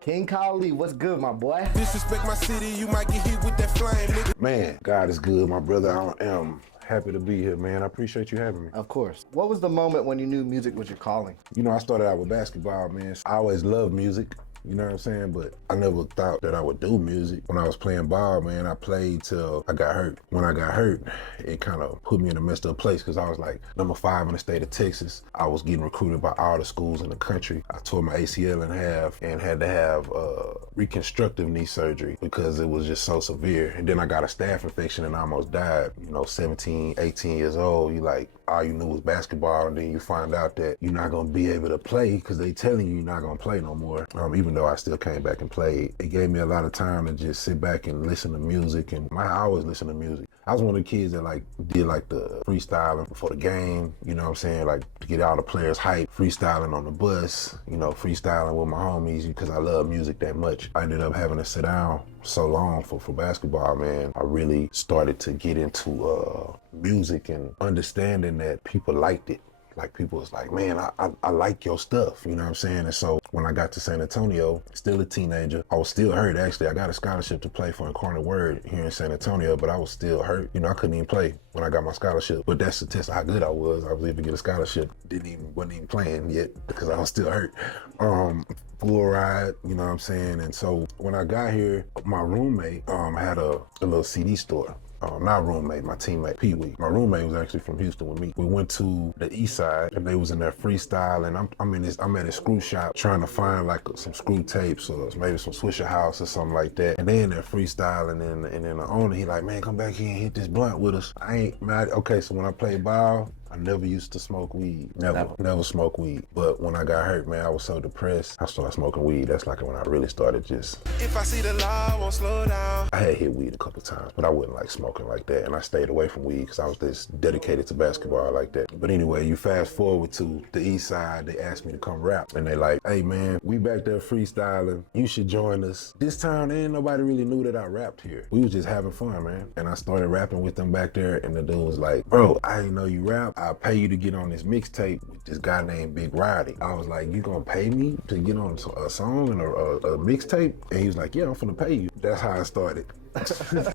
King Kali, what's good, my boy? Disrespect my city, you might get hit with that flame, nigga. Man, God is good, my brother. I am happy to be here, man. I appreciate you having me. Of course. What was the moment when you knew music was your calling? You know, I started out with basketball, man. I always loved music. You know what I'm saying? But I never thought that I would do music. When I was playing ball, man, I played till I got hurt. When I got hurt, it kind of put me in a messed up place because I was like number 5 in the state of Texas. I was getting recruited by all the schools in the country. I tore my ACL in half and had to have reconstructive knee surgery because it was just so severe. And then I got a staph infection and I almost died. You know, 17, 18 years old, you like, all you knew was basketball, and then you find out that you're not gonna be able to play because they telling you you're not gonna play no more. Even though I still came back and played, it gave me a lot of time to just sit back and listen to music, and I always listen to music. I was one of the kids that did the freestyling before the game, you know what I'm saying? Like to get all the players hyped, freestyling on the bus, you know, freestyling with my homies because I love music that much. I ended up having to sit down so long for basketball, man. I really started to get into music and understanding that people liked it. Like people was like, man, I like your stuff, you know what I'm saying? And so when I got to San Antonio, still a teenager, I was still hurt actually. I got a scholarship to play for Incarnate Word here in San Antonio, but I was still hurt. You know, I couldn't even play when I got my scholarship, but that's the test of how good I was. I was able to get a scholarship. Wasn't even playing yet because I was still hurt. Full ride, you know what I'm saying? And so when I got here, my roommate had a little CD store. Not roommate, my teammate, Pee Wee. My roommate was actually from Houston with me. We went to the east side and they was in there freestyling. I'm at a screw shop trying to find like some screw tapes or maybe some Swisher House or something like that. And they in there freestyling and then the owner, he like, man, come back here and hit this blunt with us. Okay, so when I played ball, I never used to smoke weed. Never smoked weed. But when I got hurt, man, I was so depressed. I started smoking weed. That's like when I really started just... If I see the law, I won't slow down. I had hit weed a couple times, but I wasn't like smoking like that. And I stayed away from weed because I was just dedicated to basketball like that. But anyway, you fast forward to the east side, they asked me to come rap. And they like, hey man, we back there freestyling. You should join us. This time, ain't nobody really knew that I rapped here. We was just having fun, man. And I started rapping with them back there. And the dude was like, bro, I didn't know you rap. I'll pay you to get on this mixtape with this guy named Big Roddy. I was like, you gonna pay me to get on a song and a mixtape? And he was like, yeah, I'm finna pay you. That's how I started.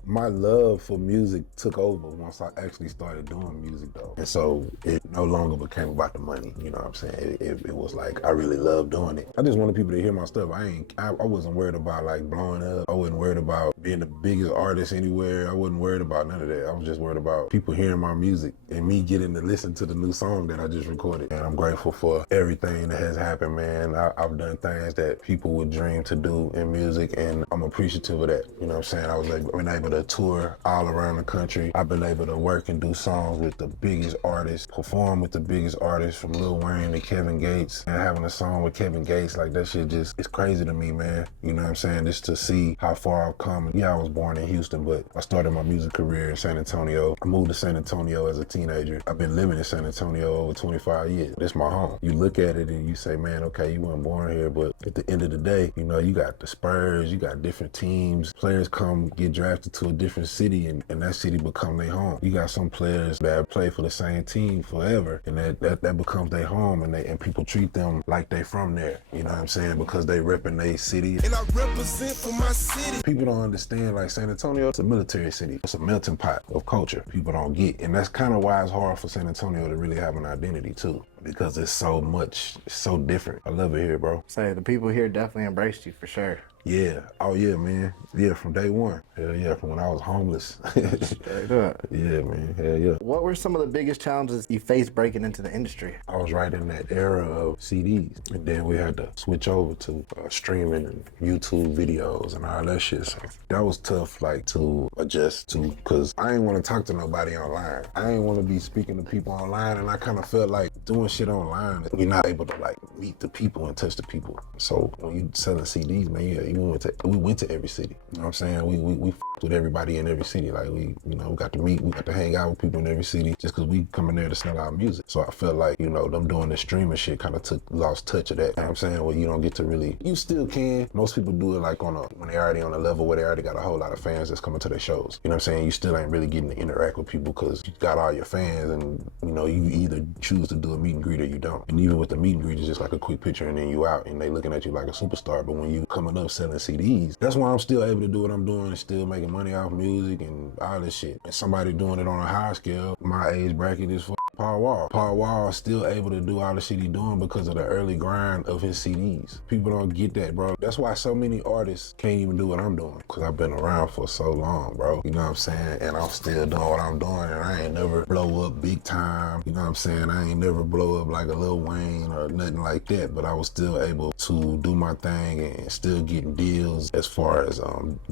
My love for music took over once I actually started doing music though. And so it no longer became about the money, you know what I'm saying? It was like, I really love doing it. I just wanted people to hear my stuff. I wasn't worried about like blowing up. I wasn't worried about being the biggest artist anywhere. I wasn't worried about none of that. I was just worried about people hearing my music and me getting to listen to the new song that I just recorded. And I'm grateful for everything that has happened, man. I've done things that people would dream to do in music and I'm appreciative of that. You know what I'm saying? I've been able to tour all around the country. I've been able to work and do songs with the biggest artists, perform with the biggest artists from Lil Wayne to Kevin Gates. And having a song with Kevin Gates, like that shit just, it's crazy to me, man. You know what I'm saying? Just to see how far I've come. Yeah, I was born in Houston, but I started my music career in San Antonio. I moved to San Antonio as a teenager. I've been living in San Antonio over 25 years. It's my home. You look at it and you say, man, okay, you weren't born here, but at the end of the day, you know, you got the Spurs, you got different teams. Players come get drafted to a different city and that city become their home. You got some players that play for the same team forever and that becomes their home and people treat them like they from there. You know what I'm saying? Because they repping their city. And I represent for my city. People don't understand like San Antonio, it's a military city. It's a melting pot of culture people don't get. And that's kind of why it's hard for San Antonio to really have an identity too. Because it's so much, it's so different. I love it here, bro. Say, the people here definitely embraced you for sure. Yeah. Oh yeah, man. Yeah, from day one. Hell yeah, from when I was homeless. Yeah, man. Hell yeah. What were some of the biggest challenges you faced breaking into the industry? I was right in that era of CDs, and then we had to switch over to streaming and YouTube videos and all that shit. So that was tough, like to adjust to, cause I ain't want to talk to nobody online. I ain't want to be speaking to people online, and I kind of felt like doing shit online, you're not able to like meet the people and touch the people. So when you selling CDs, man, yeah, we went to every city. You know what I'm saying? We we with everybody in every city. Like we got to meet, we got to hang out with people in every city just because we come in there to sell our music. So I felt like, them doing the streaming shit kind of lost touch of that. You know what I'm saying? Well, you don't get to really, you still can. Most people do it like when they already on a level where they already got a whole lot of fans that's coming to their shows. You know what I'm saying? You still ain't really getting to interact with people because you got all your fans and, you either choose to do a meet and greet or you don't. And even with the meet and greet, it's just like a quick picture and then you out and they looking at you like a superstar. But when you coming up selling CDs, that's why I'm still able to do what I'm doing and still making money off music and all this shit. And somebody doing it on a high scale, my age bracket is Paul Wall. Paul Wall is still able to do all the shit he doing because of the early grind of his CDs. People don't get that, bro. That's why so many artists can't even do what I'm doing because I've been around for so long, bro. You know what I'm saying? And I'm still doing what I'm doing and I ain't never blow up big time. You know what I'm saying? I ain't never blow up like a Lil Wayne or nothing like that, but I was still able to do my thing and still getting deals as far as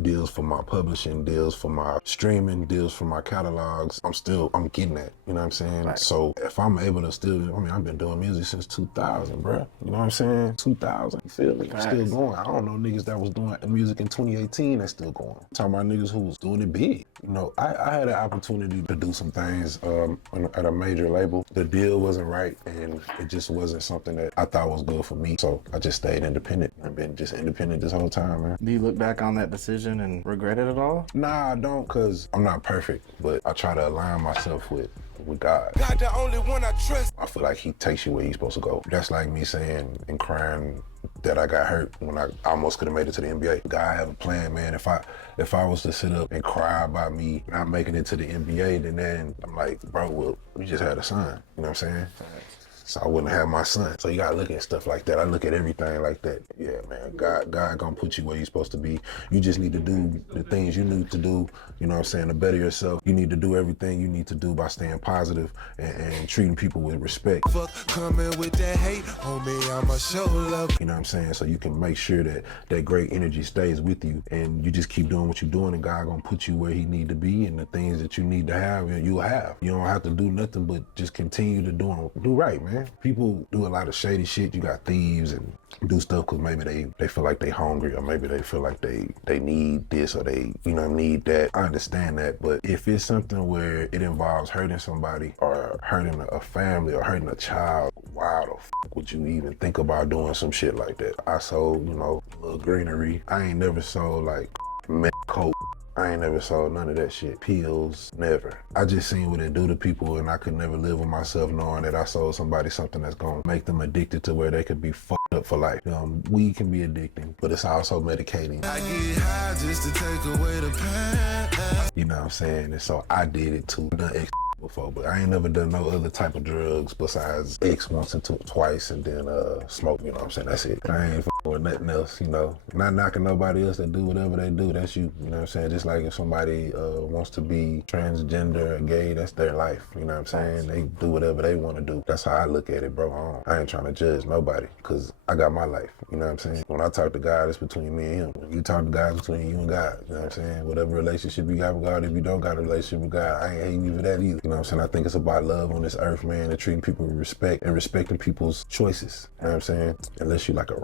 deals for my publishing, deals for my streaming, deals for my catalogs. I'm getting that. You know what I'm saying? Right. So if I'm able to still, I've been doing music since 2000, bro. You know what I'm saying? 2000. You feel me? I'm still going. I don't know niggas that was doing music in 2018 that's still going. I'm talking about niggas who was doing it big. I had an opportunity to do some things at a major label. The deal wasn't right and it just wasn't something that I thought was good for me. So I just stayed independent. I've been just independent this whole time, man. Do you look back on that decision and regret it at all? Nah, I don't, because I'm not perfect, but I try to align myself with God. God the only one I trust. I feel like he takes you where he's supposed to go. That's like me saying and crying that I got hurt when I almost could have made it to the NBA. God have a plan, man. If I was to sit up and cry about me not making it to the NBA, then I'm like, bro, well, we just had a son. You know what I'm saying? So I wouldn't have my son. So you gotta look at stuff like that. I look at everything like that. Yeah, man, God gonna put you where you're supposed to be. You just need to do the things you need to do, you know what I'm saying, to better yourself. You need to do everything you need to do by staying positive and treating people with respect. Fuck coming with that hate, homie, I'ma show love. You know what I'm saying? So you can make sure that that great energy stays with you and you just keep doing what you're doing and God gonna put you where he need to be and the things that you need to have, you'll have. You don't have to do nothing but just continue to do right, man. People do a lot of shady shit. You got thieves and do stuff because maybe they feel like they hungry or maybe they feel like they need this or they, need that. I understand that, but if it's something where it involves hurting somebody or hurting a family or hurting a child, why the fuck would you even think about doing some shit like that? I sold, little greenery. I ain't never sold like coke. I ain't never sold none of that shit. Pills, never. I just seen what it do to people and I could never live with myself knowing that I sold somebody something that's gonna make them addicted to where they could be fucked up for life. Weed can be addicting, but it's also medicating. I get high just to take away the pain. You know what I'm saying? And so I did it too. I've done X before, but I ain't never done no other type of drugs besides X once and twice and then smoke, you know what I'm saying? That's it. I ain't with nothing else, Not knocking nobody else that do whatever they do. That's you know what I'm saying? Just like if somebody wants to be transgender or gay, that's their life, you know what I'm saying? They do whatever they want to do. That's how I look at it, bro. I ain't trying to judge nobody because I got my life, you know what I'm saying? When I talk to God, it's between me and him. When you talk to God, it's between you and God, you know what I'm saying? Whatever relationship you got with God, if you don't got a relationship with God, I ain't hating you for that either. You know what I'm saying? I think it's about love on this earth, man, and treating people with respect and respecting people's choices, you know what I'm saying? Unless you like a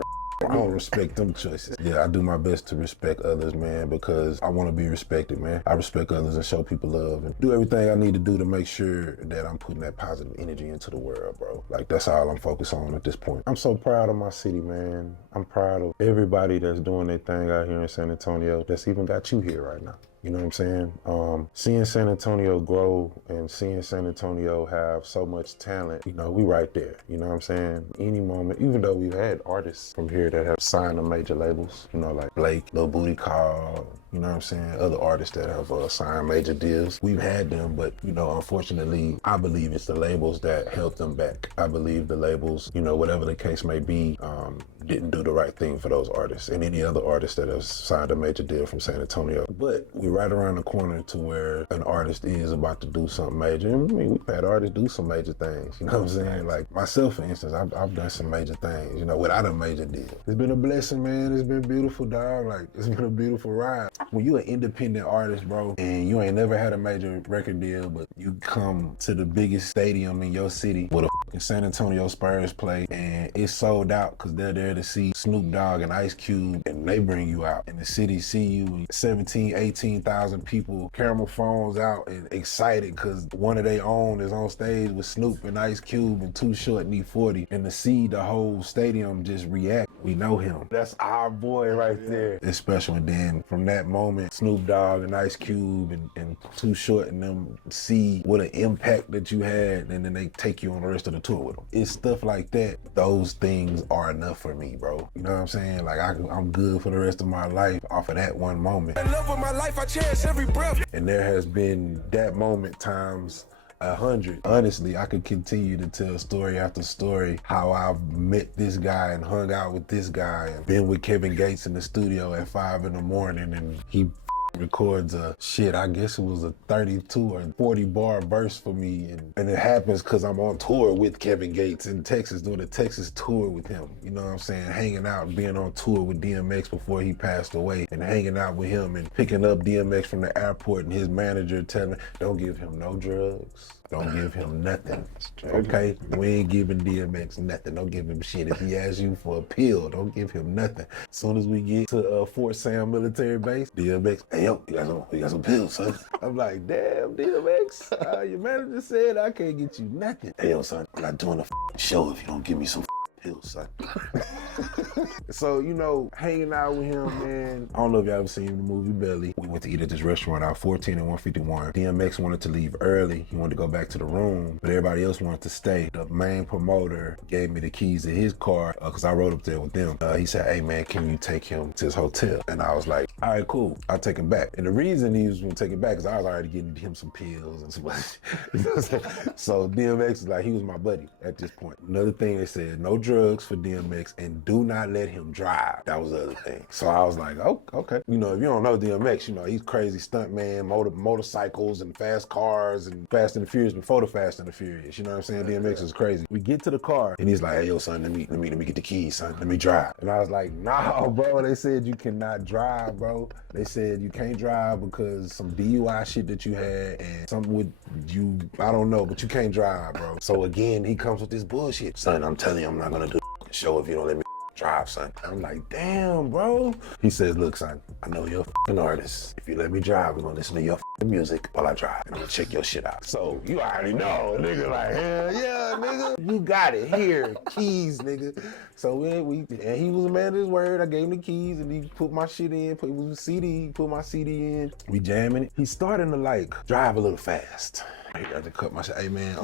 I don't respect them choices. Yeah, I do my best to respect others, man, because I want to be respected, man. I respect others and show people love and do everything I need to do to make sure that I'm putting that positive energy into the world, bro. Like, that's all I'm focused on at this point. I'm so proud of my city, man. I'm proud of everybody that's doing their thing out here in San Antonio that's even got you here right now. You know what I'm saying? Seeing San Antonio grow and seeing San Antonio have so much talent, we right there. You know what I'm saying? Any moment, even though we've had artists from here that have signed to major labels, like Blake, Lil Booty Call, you know what I'm saying? Other artists that have signed major deals. We've had them, but, unfortunately, I believe it's the labels that held them back. I believe the labels, whatever the case may be, didn't do the right thing for those artists and any other artists that have signed a major deal from San Antonio. But we're right around the corner to where an artist is about to do something major. And, we've had artists do some major things, you know what I'm saying? Like myself, for instance, I've done some major things, without a major deal. It's been a blessing, man. It's been beautiful, dog. Like, it's been a beautiful ride. When you're an independent artist, bro, and you ain't never had a major record deal, but you come to the biggest stadium in your city where the San Antonio Spurs play and it's sold out because they're there to see Snoop Dogg and Ice Cube, and they bring you out, and the city see you, 17, 18,000 people, camera phones out and excited because one of their own is on stage with Snoop and Ice Cube and Too Short and E40, and to see the whole stadium just react. We know him. That's our boy right there. It's special. And then from that moment, Snoop Dogg and Ice Cube and Too Short and them see what an impact that you had, and then they take you on the rest of the tour with them. It's stuff like that. Those things are enough for me, bro. You know what I'm saying? Like I'm good for the rest of my life off of that one moment. In love with my life, I cherish every breath. And there has been that moment times 100. Honestly, I could continue to tell story after story how I've met this guy and hung out with this guy and been with Kevin Gates in the studio at 5 in the morning, and he records I guess it was a 32 or 40 bar verse for me, and it happens because I'm on tour with Kevin Gates in Texas, doing a Texas tour with him, you know what I'm saying, hanging out, being on tour with DMX before he passed away, and hanging out with him and picking up DMX from the airport, and his manager telling me, don't give him no drugs. Don't give him nothing, okay? We ain't giving DMX nothing. Don't give him shit. If he asks you for a pill, don't give him nothing. As soon as we get to Fort Sam military base, DMX, hey, yo, you got some pills, son. I'm like, damn, DMX, your manager said I can't get you nothing. Hey, yo, son, I'm not doing a show if you don't give me some pills, son. So, you know, hanging out with him, man. I don't know if y'all ever seen the movie Belly. We went to eat at this restaurant out 14 and 151. DMX wanted to leave early. He wanted to go back to the room, but everybody else wanted to stay. The main promoter gave me the keys to his car because I rode up there with them. He said, hey, man, can you take him to his hotel? And I was like, all right, cool. I'll take him back. And the reason he was going to take him back is I was already getting him some pills and some you know what I'm saying? So DMX is like, he was my buddy at this point. Another thing they said, no drugs for DMX and do not let him drive. That was the other thing. So I was like, oh, okay. You know, if you don't know DMX, you know, he's crazy stunt man, motorcycles and fast cars and Fast and the Furious before the Fast and the Furious. You know what I'm saying? DMX is crazy. We get to the car and he's like, hey, yo, son, let me get the keys, son. Let me drive. And I was like, nah, bro. They said you cannot drive, bro. They said you can't drive because some DUI shit that you had and something with you, I don't know, but you can't drive, bro. So again, he comes with this bullshit. Son, I'm telling you, I'm not gonna do a show if you don't let me drive, son. I'm like, damn, bro. He says, look, son, I know you're a artist. If you let me drive, we're gonna listen to your music while I drive, and I'm gonna check your shit out. So you already know, nigga, like, hell yeah, nigga. You got it here, keys, nigga. So and he was a man of his word. I gave him the keys, and he put my shit in. It was a CD. He put my CD in. We jamming it. He's starting to like drive a little fast. I had to cut my shit. Hey man,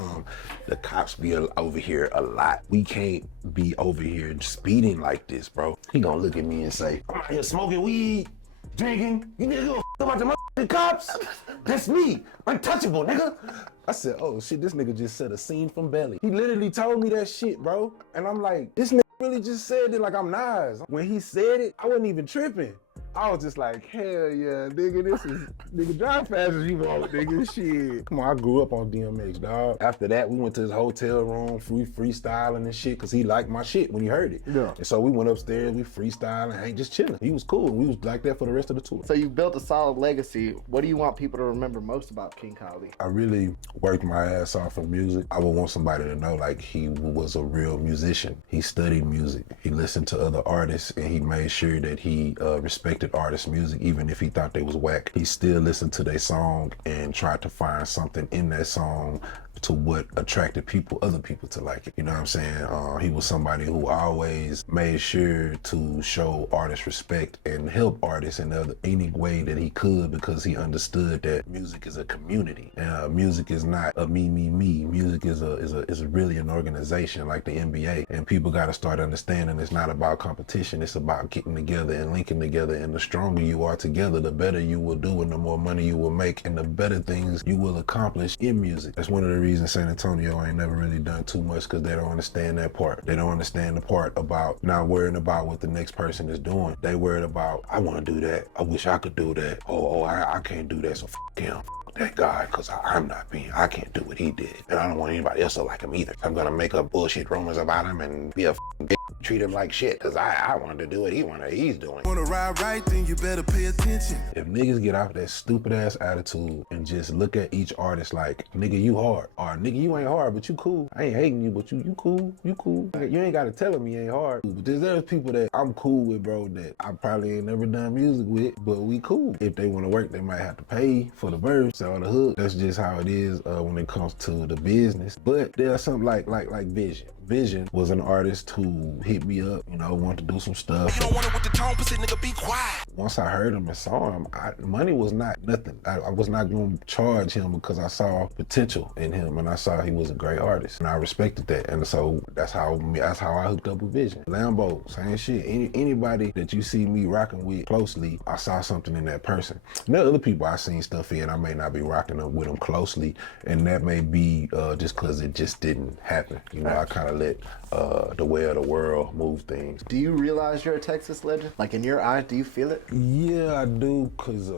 the cops be over here a lot. We can't be over here speeding like this, bro. He gonna look at me and say, I'm out here smoking weed, drinking. You nigga go about the motherfucking cops? That's me, untouchable, nigga. I said, oh shit, this nigga just said a scene from Belly. He literally told me that shit, bro. And I'm like, this nigga really just said it like I'm Nas. When he said it, I wasn't even tripping. I was just like, hell yeah, nigga, nigga, drive fast as you want, nigga, shit. Come on, I grew up on DMX, dog. After that, we went to his hotel room, freestyling and shit, because he liked my shit when he heard it. Yeah. And so we went upstairs, we freestyling, hey, just chilling. He was cool. We was like that for the rest of the tour. So you built a solid legacy. What do you want people to remember most about King Kali? I really worked my ass off for music. I would want somebody to know, like, he was a real musician. He studied music. He listened to other artists, and he made sure that he respected artists' music, even if he thought they was whack. He still listened to their song and tried to find something in that song to what attracted other people to like it. You know what I'm saying? He was somebody who always made sure to show artists respect and help artists in any way that he could, because he understood that music is a community. Music is not a me. Music is really an organization like the NBA, and people got to start understanding it's not about competition. It's about getting together and linking together, and the stronger you are together, the better you will do and the more money you will make and the better things you will accomplish in music. That's one of the reason San Antonio ain't never really done too much, because they don't understand that part. They don't understand the part about not worrying about what the next person is doing. They worried about, I want to do that. I wish I could do that. I can't do that, so f him. That guy, because I can't do what he did. And I don't want anybody else to like him either. I'm going to make up bullshit rumors about him and be a bitch treat him like shit because I wanted to do what he's doing. Wanna ride right, then you better pay attention. If niggas get off that stupid ass attitude and just look at each artist like, nigga, you hard, or nigga, you ain't hard, but you cool. I ain't hating you, but you cool. You ain't gotta tell him you ain't hard. But there's people that I'm cool with, bro, that I probably ain't never done music with, but we cool. If they wanna work, they might have to pay for the verse or the hook. That's just how it is when it comes to the business. But there's something like Vision. Vision was an artist who hit me up, you know, wanted to do some stuff. You don't want it with the tone, pussy nigga, be quiet. Once I heard him and saw him, money was not nothing. I was not going to charge him because I saw potential in him and I saw he was a great artist and I respected that. And so that's how I hooked up with Vision. Lambo, same shit. Anybody that you see me rocking with closely, I saw something in that person. And there are other people I seen stuff in, I may not be rocking up with them closely, and that may be just because it just didn't happen. You know, I kind of let the way of the world move things. Do you realize you're a Texas legend? Like in your eyes, do you feel it? Yeah, I do, cause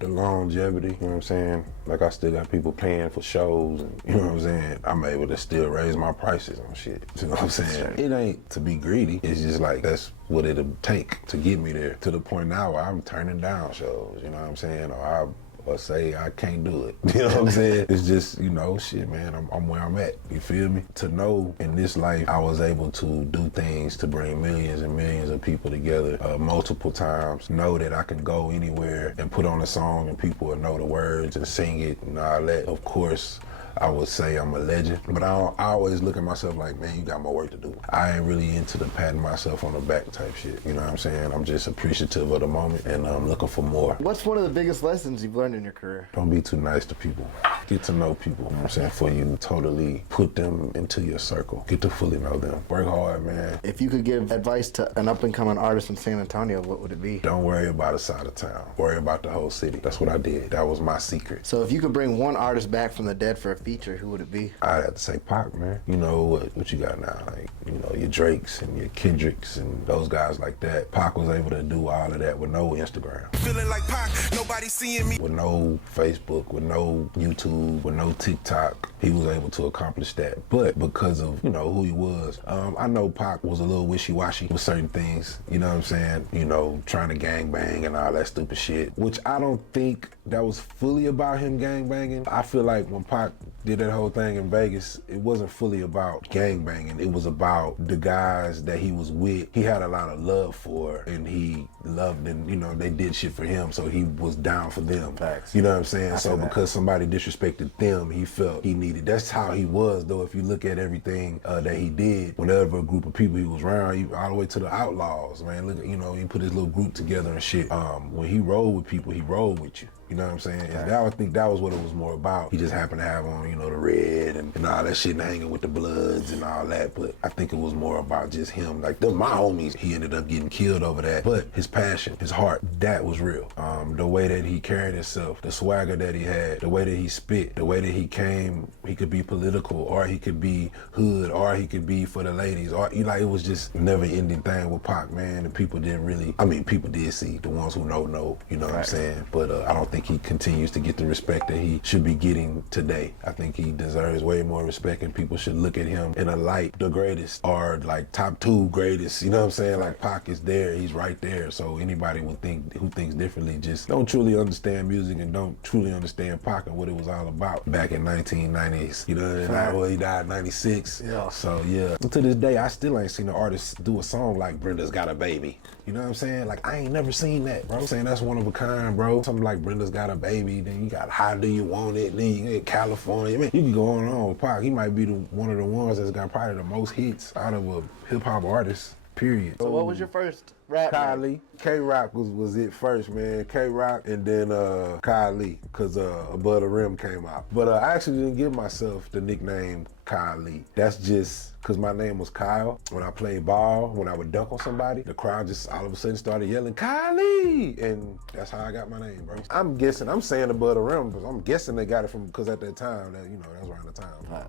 the longevity, you know what I'm saying? Like I still got people paying for shows and you know what I'm saying? I'm able to still raise my prices on shit. You know what I'm saying? It ain't to be greedy. It's just like that's what it'll take to get me there. To the point now where I'm turning down shows, you know what I'm saying? Or say I can't do it. You know what I'm saying? It's just, you know, shit, man, I'm where I'm at. You feel me? To know in this life I was able to do things to bring millions and millions of people together multiple times. Know that I can go anywhere and put on a song and people will know the words and sing it and all that. Of course, I would say I'm a legend, but I always look at myself like, man, you got more work to do. I ain't really into the patting myself on the back type shit. You know what I'm saying? I'm just appreciative of the moment and I'm looking for more. What's one of the biggest lessons you've learned in your career? Don't be too nice to people. Get to know people, you know what I'm saying, before you totally put them into your circle. Get to fully know them. Work hard, man. If you could give advice to an up-and-coming artist in San Antonio, what would it be? Don't worry about a side of town. Worry about the whole city. That's what I did. That was my secret. So if you could bring one artist back from the dead for a feature, who would it be? I'd have to say Pac, man. You know what you got now, like, you know, your Drakes and your Kendricks and those guys like that. Pac was able to do all of that with no Instagram. Feeling like Pac, nobody seeing me. With no Facebook, with no YouTube, with no TikTok, he was able to accomplish that. But because of, you know, who he was, I know Pac was a little wishy-washy with certain things, you know what I'm saying? You know, trying to gangbang and all that stupid shit, which I don't think that was fully about him gangbanging. I feel like when Pac did that whole thing in Vegas, it wasn't fully about gangbanging. It was about the guys that he was with. He had a lot of love for, and he loved, and you know, they did shit for him, so he was down for them. Facts. You know what I'm saying? I So because somebody disrespected them, he felt he needed. That's how he was, though. If you look at everything that he did, whenever a group of people he was around, all the way to the Outlaws, man. Look, you know, he put his little group together and shit. When he rolled with people, he rolled with you. You know what I'm saying? And I think that was what it was more about. He just happened to have on, you know, the red and all that shit and hanging with the Bloods and all that. But I think it was more about just him. Like, they're my homies. He ended up getting killed over that. But his passion, his heart, that was real. The way that he carried himself, the swagger that he had, the way that he spit, the way that he came, he could be political or he could be hood or he could be for the ladies. Or, you know, it was just never ending thing with Pac, man. And people didn't really, I mean, people did see. The ones who know, you know what I'm saying? But I don't think he continues to get the respect that he should be getting today. I think he deserves way more respect and people should look at him in a light, the greatest or like top 2 greatest, you know what I'm saying? Like Pac is there, he's right there. So anybody who thinks differently just don't truly understand music and don't truly understand Pac and what it was all about back in 1990s. You know, well, he died in 96. Yeah. So yeah, to this day, I still ain't seen an artist do a song like Brenda's Got a Baby. You know what I'm saying? Like, I ain't never seen that, bro. I'm saying that's one of a kind, bro. Something like Brenda's Got a Baby, then you got How Do You Want It, then you get California. I mean, you can go on with Pac. He might be one of the ones that's got probably the most hits out of a hip-hop artist, period. So what was your first rap? Kylie. K-Rock was it first, man. K-Rock and then Kylie, because Above the Rim came out. But I actually didn't give myself the nickname Kylie. That's just because my name was Kyle. When I played ball, when I would dunk on somebody, the crowd just all of a sudden started yelling, Kylie! And that's how I got my name, bro. I'm guessing, I'm saying Above the Rim, because I'm guessing they got it from, because at that time, that, you know, that was around the time. Nice.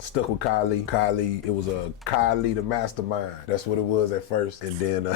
Stuck with Kylie. Kylie, it was a Kylie the Mastermind. That's what it was at first. And then it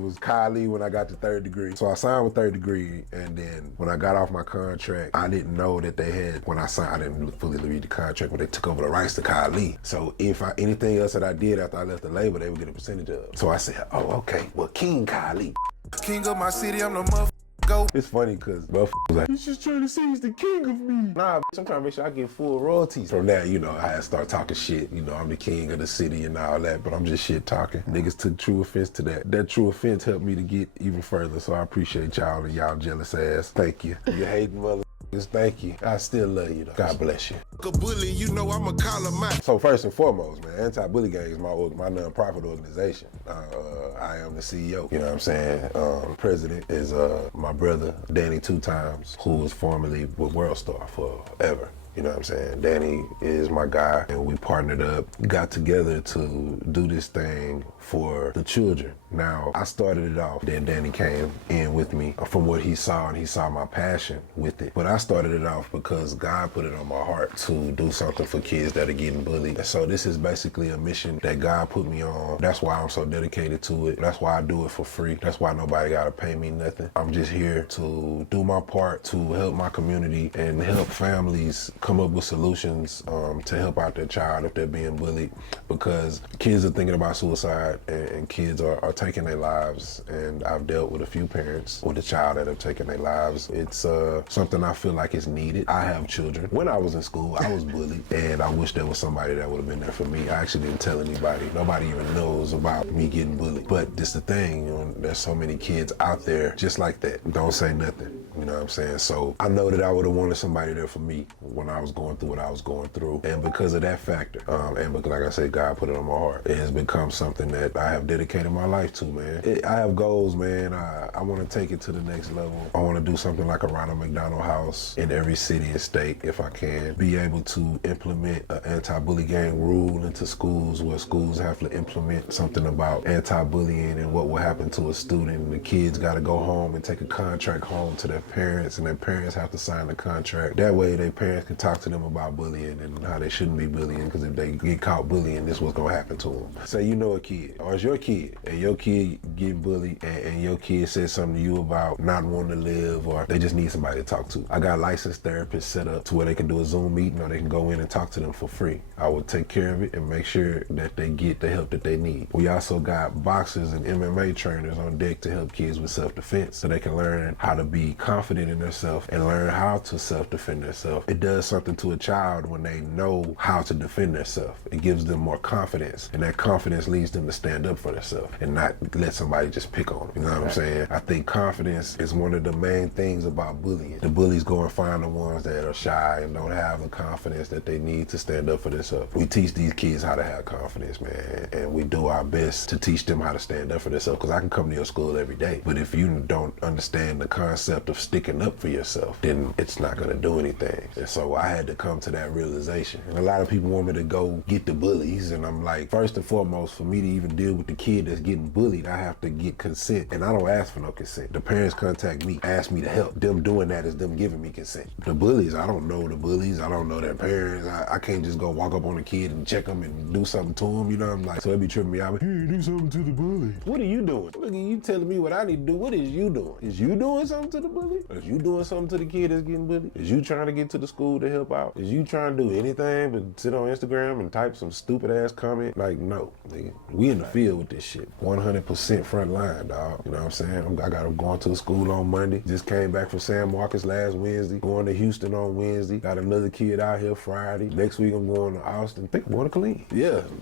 was Kylie when I got to Third Degree. So I signed with Third Degree, and then when I got off my contract, I didn't know that they had, when I signed I didn't fully read the contract when they took over the rights to Kylie. So if anything else that I did after I left the label, they would get a percentage of. So I said, oh, okay, well, King Kylie. King of my city, I'm the motherfucker. Go. It's funny because motherfuckers like, he's just trying to say he's the king of me. Nah, bitch, I'm trying to make sure I get full royalties. From that, you know, I had to start talking shit. You know, I'm the king of the city and all that, but I'm just shit talking. Niggas took true offense to that. That true offense helped me to get even further, so I appreciate y'all and y'all jealous ass. Thank you. You hating motherfuckers, thank you. I still love you though. God bless you. A bully, you know I'ma call him out. So first and foremost, man, Anti-Bully Gang is my non-profit organization. I am the CEO, you know what I'm saying? President is my brother, Danny 2 times, who was formerly with World Star forever. You know what I'm saying? Danny is my guy, and we partnered up, got together to do this thing for the children. Now, I started it off, then Danny came in with me from what he saw, and he saw my passion with it. But I started it off because God put it on my heart to do something for kids that are getting bullied. And so this is basically a mission that God put me on. That's why I'm so dedicated to it. That's why I do it for free. That's why nobody gotta pay me nothing. I'm just here to do my part to help my community and help families come up with solutions to help out their child if they're being bullied, because kids are thinking about suicide and kids are taking their lives, and I've dealt with a few parents with a child that have taken their lives. It's something I feel like is needed. I have children. When I was in school, I was bullied, and I wish there was somebody that would have been there for me. I actually didn't tell anybody. Nobody even knows about me getting bullied. But this the thing, you know, there's so many kids out there just like that. Don't say nothing. You know what I'm saying? So I know that I would have wanted somebody there for me when I was going through what I was going through. And because of that factor, and because, like I said, God put it on my heart, it has become something that I have dedicated my life to, man. I have goals, man. I want to take it to the next level. I want to do something like a Ronald McDonald House in every city and state, if I can. Be able to implement an anti-bully gang rule into schools, where schools have to implement something about anti-bullying and what will happen to a student. The kids got to go home and take a contract home to their parents, and their parents have to sign the contract. That way their parents can talk to them about bullying and how they shouldn't be bullying, because if they get caught bullying, this is what's going to happen to them. Say you know a kid, or it's your kid, and your kid getting bullied, and your kid says something to you about not wanting to live, or they just need somebody to talk to. I got licensed therapists set up to where they can do a Zoom meeting, or they can go in and talk to them for free. I will take care of it and make sure that they get the help that they need. We also got boxers and MMA trainers on deck to help kids with self-defense, so they can learn how to be confident in themselves and learn how to self-defend themselves. It does something to a child when they know how to defend themselves. It gives them more confidence, and that confidence leads them to stand up for themselves and not let somebody just pick on them. You know what I'm saying? I think confidence is one of the main things about bullying. The bullies go and find the ones that are shy and don't have the confidence that they need to stand up for themselves. We teach these kids how to have confidence, man, and we do our best to teach them how to stand up for themselves, because I can come to your school every day, but if you don't understand the concept of sticking up for yourself, then it's not going to do anything. And so I had to come to that realization. And a lot of people want me to go get the bullies, and I'm like, first and foremost, for me to even deal with the kid that's getting bullied, I have to get consent, and I don't ask for no consent. The parents contact me, ask me to help. Them doing that is them giving me consent. The bullies, I don't know the bullies, I don't know their parents. I can't just go walk up on a kid and check them and do something to them, you know? I'm like, so it be tripping me out. Hey, do something to the bully. What are you doing? Look at you telling me what I need to do. What is you doing? Is you doing something to the bully? Is you doing something to the kid that's getting bullied? Is you trying to get to the school to help out? Is you trying to do anything but sit on Instagram and type some stupid ass comment? Like, no, nigga. We in the field with this shit. 100% front line, dog. You know what I'm saying? I got going to the school on Monday. Just came back from San Marcos last Wednesday. Going to Houston on Wednesday. Got another kid out here Friday. Next week I'm going to Austin. I think I'm going to Killeen.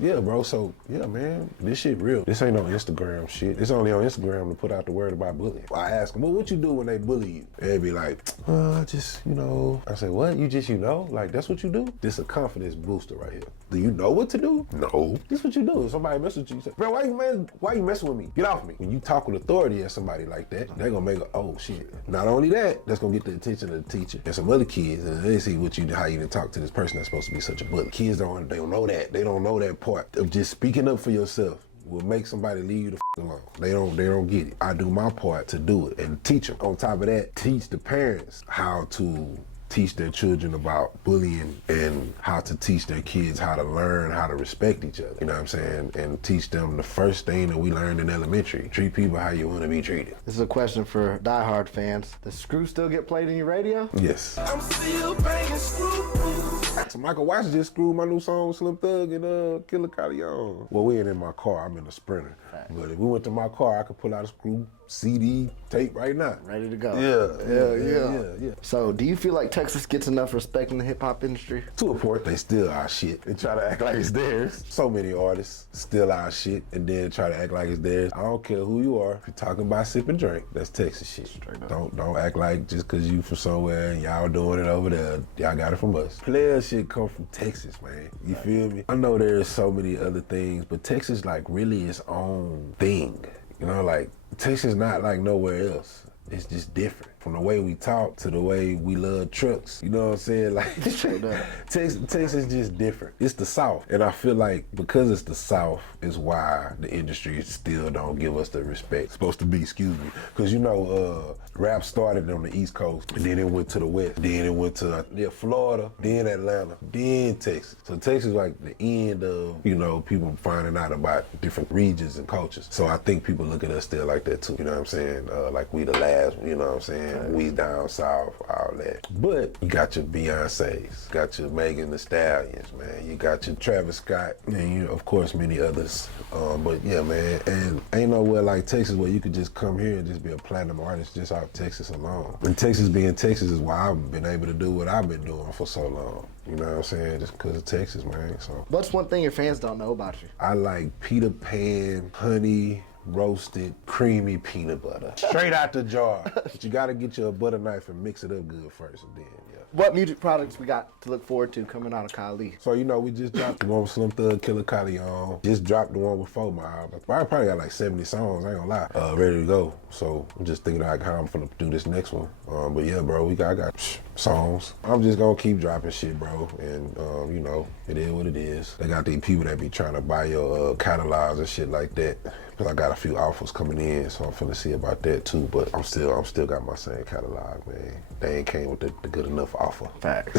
Yeah, bro. So, yeah, man, this shit real. This ain't no Instagram shit. It's only on Instagram to put out the word about bullying. I ask them, well, what you do when they bully you? They be like, just, you know. I say, what? You just, you know? Like, that's what you do? This a confidence booster right here. Do you know what to do? No. This what you do. If somebody mess with you, you say, bro, why you messing with me? Get off me. When you talk with authority at somebody like that, they're gonna make a, oh shit. Not only that, that's gonna get the attention of the teacher and some other kids, and they see how you done talk to this person that's supposed to be such a bully. Kids they don't know that. They don't know that part of just speaking up for yourself will make somebody leave you the alone. They don't get it. I do my part to do it and teach them. On top of that, teach the parents how to teach their children about bullying and how to teach their kids how to learn how to respect each other. You know what I'm saying? And teach them the first thing that we learned in elementary. Treat people how you want to be treated. This is a question for diehard fans. Does Screw still get played in your radio? Yes. I'm still banging screw. So Michael Watts just screwed my new song Slim Thug and Killer Calion. Well, we ain't in my car. I'm in a Sprinter. Right. But if we went to my car, I could pull out a Screw CD tape right now. Ready to go. Yeah. So, do you feel like Texas gets enough respect in the hip hop industry? To a point, they steal our shit and try to act like it's theirs. So many artists steal our shit and then try to act like it's theirs. I don't care who you are. If you're talking about sip and drink, that's Texas shit. Straight up. Don't act like just because you from somewhere and y'all doing it over there, y'all got it from us. Player shit come from Texas, man. You feel me? I know there's so many other things, but Texas like really its own thing. You know, like Texas not like nowhere else. It's just different. From the way we talk to the way we love trucks. You know what I'm saying? Like Texas is just different. It's the South. And I feel like because it's the South is why the industry still don't give us the respect it's supposed to be, excuse me. Because you know, rap started on the East Coast and then it went to the West. Then it went to Florida, then Atlanta, then Texas. So Texas is like the end of, you know, people finding out about different regions and cultures. So I think people look at us still like that too. You know what I'm saying? Like we the last, you know what I'm saying? We down south, all that. But you got your Beyoncés, got your Megan Thee Stallions, man. You got your Travis Scott, and you know, of course, many others. But yeah, man, and ain't nowhere like Texas where you could just come here and just be a platinum artist just out of Texas alone. And Texas being Texas is why I've been able to do what I've been doing for so long. You know what I'm saying? Just because of Texas, man. So. What's one thing your fans don't know about you? I like Peter Pan, honey, roasted, creamy peanut butter. Straight out the jar. But you gotta get your butter knife and mix it up good first and then, yeah. What music products we got to look forward to coming out of Kali? So, you know, we just dropped the one with Slim Thug, Killer Calion. Just dropped the one with 4 Mile. I probably got like 70 songs, I ain't gonna lie, ready to go. So I'm just thinking like how I'm finna do this next one. But yeah, bro, I got songs. I'm just gonna keep dropping shit, bro. And, you know, it is what it is. They got these people that be trying to buy your catalogs and shit like that. Cause I got a few offers coming in, so I'm finna see about that too. But I'm still got my same catalog, man. They ain't came with the good enough offer. Facts.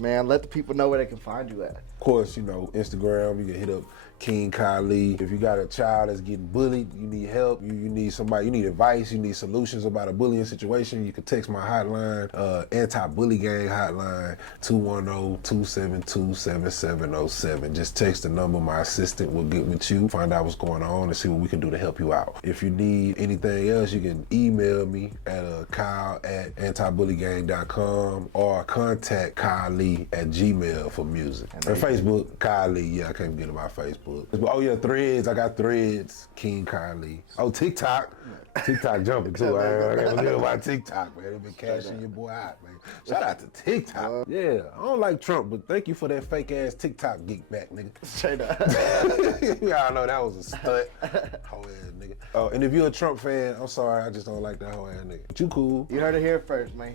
Man, let the people know where they can find you at. Of course, you know, Instagram, you can hit up King Kali. If you got a child that's getting bullied, you need help, you need somebody, you need advice, you need solutions about a bullying situation, you can text my hotline, anti-bully gang hotline, 210-272-7707. Just text the number, my assistant will get with you, find out what's going on and see what we can do to help you out. If you need anything else, you can email me at kyle@antibullygang.com or contact Kali@gmail for music. And Facebook, Kali, yeah, I can't forget about Facebook. Oh yeah, Threads, I got Threads, King Kali. Oh, TikTok. TikTok jumping too. I gotta forget about TikTok, man. They been cashing your boy out, man. Shout out to TikTok. Yeah, I don't like Trump, but thank you for that fake ass TikTok geek back, nigga. Straight up. Y'all know that was a stunt. Hoe ass nigga. Oh, and if you're a Trump fan, I'm sorry, I just don't like that hoe ass nigga. But you cool. You heard it here first, man.